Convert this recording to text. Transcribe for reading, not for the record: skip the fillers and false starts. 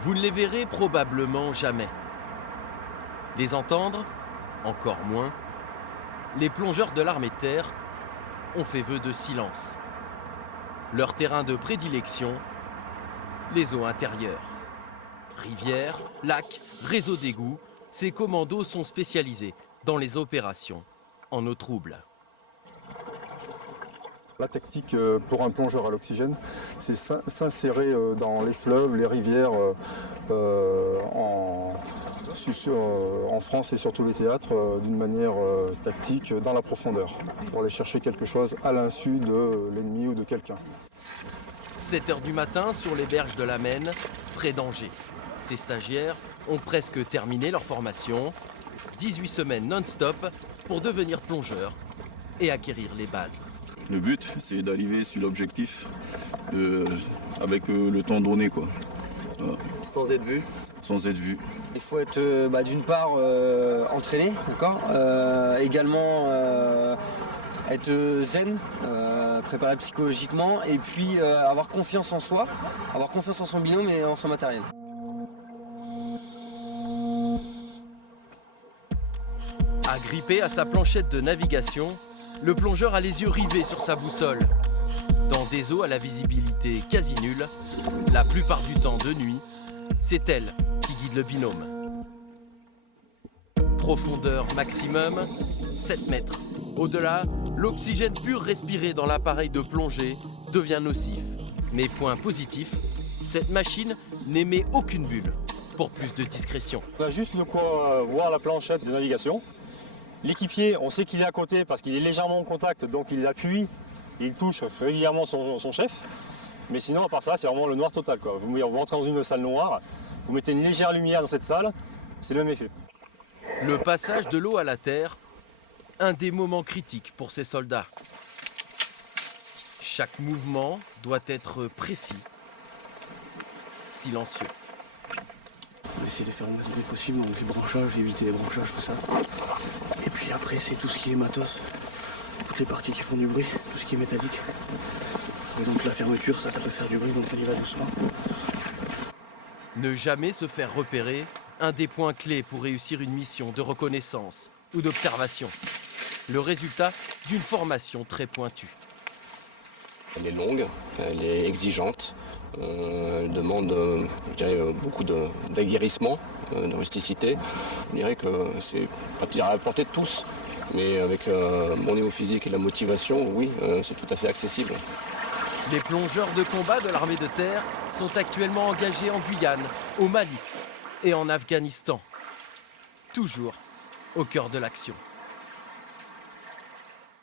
Vous ne les verrez probablement jamais. Les entendre, encore moins. Les plongeurs de l'armée de terre ont fait vœu de silence. Leur terrain de prédilection, les eaux intérieures. Rivières, lacs, réseaux d'égouts, ces commandos sont spécialisés dans les opérations en eau trouble. La tactique pour un plongeur à l'oxygène, c'est s'insérer dans les fleuves, les rivières en France et sur tous les théâtres d'une manière tactique dans la profondeur pour aller chercher quelque chose à l'insu de l'ennemi ou de quelqu'un. 7 h du matin sur les berges de la Maine, près d'Angers. Ces stagiaires ont presque terminé leur formation. 18 semaines non-stop pour devenir plongeurs et acquérir les bases. Le but, c'est d'arriver sur l'objectif avec le temps donné, quoi. Voilà. Sans être vu. Sans être vu. Il faut être d'une part entraîné, d'accord, également être zen, préparé psychologiquement et puis avoir confiance en soi, avoir confiance en son binôme et en son matériel. Agrippé à sa planchette de navigation, le plongeur a les yeux rivés sur sa boussole. Dans des eaux à la visibilité quasi nulle, la plupart du temps de nuit, c'est elle qui guide le binôme. Profondeur maximum, 7 mètres. Au-delà, l'oxygène pur respiré dans l'appareil de plongée devient nocif. Mais point positif, cette machine n'émet aucune bulle. Pour plus de discrétion. On a juste de quoi voir la planchette de navigation. L'équipier, on sait qu'il est à côté parce qu'il est légèrement en contact, donc il appuie, il touche régulièrement son chef. Mais sinon, à part ça, c'est vraiment le noir total, quoi. Vous rentrez dans une salle noire, vous mettez une légère lumière dans cette salle, c'est le même effet. Le passage de l'eau à la terre, un des moments critiques pour ces soldats. Chaque mouvement doit être précis, silencieux. On va essayer de faire le moins possible, donc les branchages, éviter les branchages, tout ça. Et puis après, c'est tout ce qui est matos, toutes les parties qui font du bruit, tout ce qui est métallique. Par exemple, la fermeture, ça peut faire du bruit, donc on y va doucement. Ne jamais se faire repérer, un des points clés pour réussir une mission de reconnaissance ou d'observation. Le résultat d'une formation très pointue. Elle est longue, elle est exigeante. Elle demande je dirais, beaucoup d'aguerrissement, de rusticité. Je dirais que c'est pas à la portée de tous, mais avec mon niveau physique et la motivation, oui, c'est tout à fait accessible. Les plongeurs de combat de l'armée de terre sont actuellement engagés en Guyane, au Mali et en Afghanistan. Toujours au cœur de l'action.